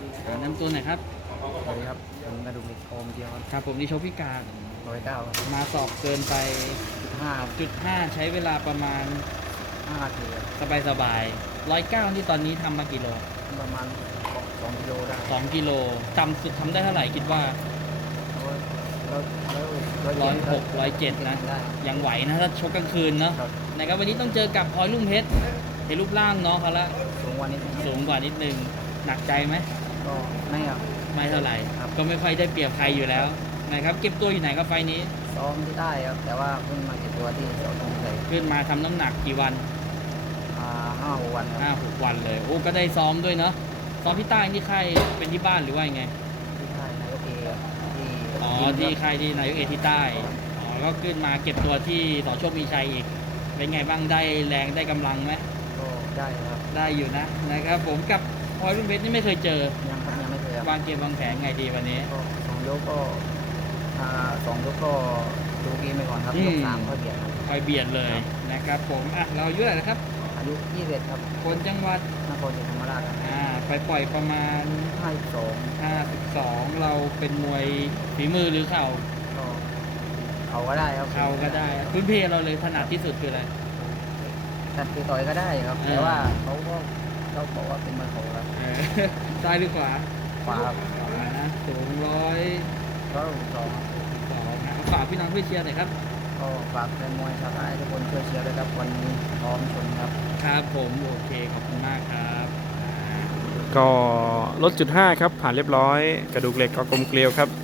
นำตัวหน่อยครับสวัสดีครับผมกระดูกเหล็กโอมเดียวครับครับผมที่โชว์พิการ 109 มาสอบเกินไป 5ครับจุด5ใช้เวลาประมาณ 5นาทีครับสบาย109ที่ตอนนี้ทำมากี่โลประมาณ2กิโลได้ 2กิโลต่ำสุดทำได้เท่าไหร่คิดว่า106 107นะได้ยังไหวนะถ้าชกกลางคืนเนาะครับนะครับวันนี้ต้องเจอกับพลอยลุ่มเพชรเห็นรูปร่างน้องเขาละสูงกว่านิดนึงสูงกว่านิดนึงหนักใจไหมก็ไม่ครับไม่เท่าไหร่ครับก็ไม่ค่อยได้เปรียบใครอยู่แล้วนะครับเก็บตัวอยู่ไหนก็ไฟล์นี้ซ้อมที่ใต้ครับ แต่ว่าเพิ่งมาเก็บตัวที่สตรงใส่ขึ้นมาทำน้ำหนักกี่วัน 5-6 วันครับ 5-6 วันเลยโอ้ก็ได้ซ้อมด้วยเนาะซ้อมที่ใต้นี่ค่ายเป็นที่บ้านหรือว่ายังไงที่ใต้นายกเอครับที่อ๋อยิมที่ครับค่ายที่นายกเอที่ใต้อ๋อก็ขึ้นมาเก็บตัวที่สอโชคมีชัยอีกเป็นไงบ้างได้แรงได้กำลังไหมก็ได้ครับได้อยู่นะครับผมกับพลอยรุ่งเพชรนี่ไม่เคยเจอยังไม่เคยครับวางเกมวางแผนไงดีวันนี้ก็2 ยกก็2 ยกก็ดูเกมไปก่อนครับยก 3ก็เบียดครับคอยเบียดเลยนะครับผมอ่ะเราอายุเท่าไหร่นะครับอายุ21ครับคนจังหวัดนครศรีธรรมราชครับไปปล่อยประมาณ 52 52เราเป็นมวยฝีมือหรือเข่าก็เขาก็ได้ครับเข่าก็ได้พื้นเพเราเลยถนัดที่สุดคืออะไรตัดตีต่อยก็ได้ครับเออแต่ว่าเขาก็เราบอกว่าเป็นมวยเขาครับเออ ซ้ายหรือขวาขวาครับขวานะสูงก็สอง 102นะฝากพี่น้องเพื่อเชียร์หน่อยครับก็ฝากแฟนมวยชาวใต้ทุกคนช่วยเชียร์ด้วยครับวันนี้พร้อมชนครับครับผมโอเคขอบคุณมากครับก็ลดจุด5ครับผ่านเรียบร้อยกระดูกเหล็กก็กลมเกลียวครับ